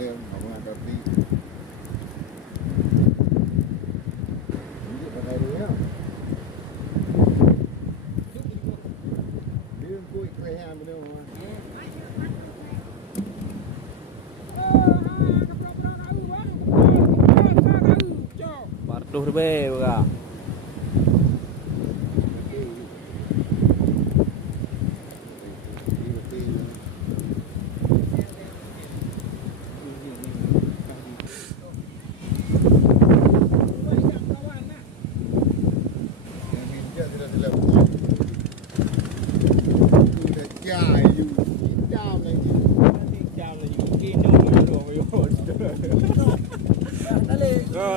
lên không ăn cà phê cái này đúng không đi cùi cái hàng bên đâu mà Parduh be juga.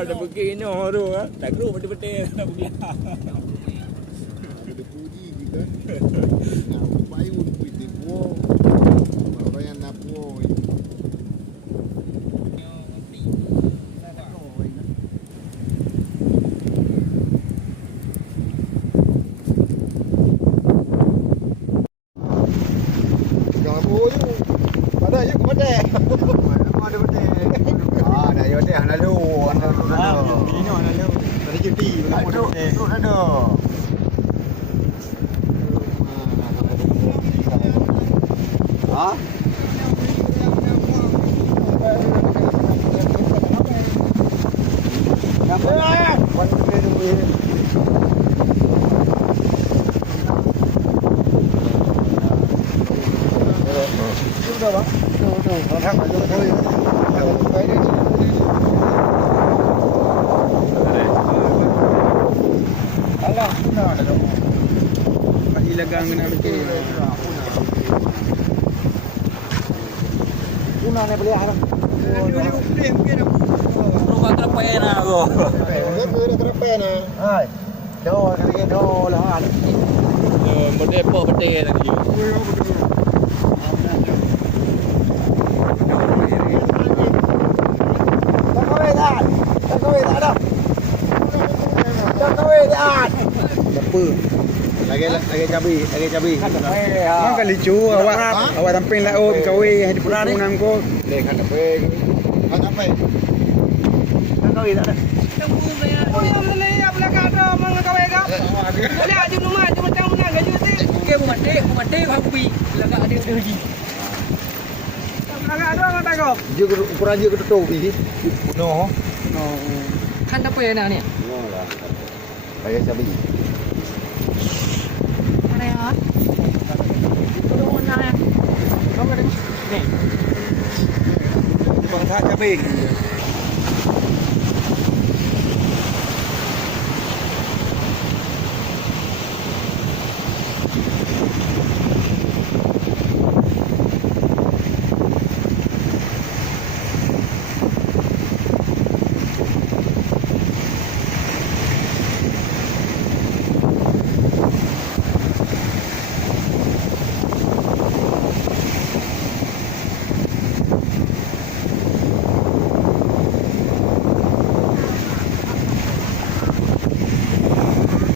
Ada begini orang tak kru betul-betul nak pergi. Ada puji kita. Nak payung kuitin wo. Orang yang nak wo. Jangan wo tu. Ada je ke betul. Ada betul. Ah, dah je betul. Dah lu. Ini mana lu? Tadi cuti. Aduh, ada. Ha? Nampak? Wanita tunggu ini. Sudah bang. Sudah. Orang tak boleh. Allah, sudah ada. Ilagang na betul. Una ne boleh harap. Rumah terpena aku. Terpena. Hai. Do kali do lah. Berdepo betul lagi. Tak kau dah. Tak kau dah ada. Tak kau dah. Apa? Lagi cabai. Mak kali cu awak tampil lah kau di punan ko. Le kan apa? Kan apa? Tak kau dah ada. Tunggu saya. Oh ya boleh belakang ada mang kau ega. Boleh aja rumah cuma macam mana gaji tu. Ke mati happy. Belakang ada lagi. Belakang ada orang tak kau? Dia ukuran dia ketutup ni. No. Kan apa ya nak ni? No lah. Lagi cabai. Mana ya? Tolong mana ya? Kau ada ni. Bang tak cabai.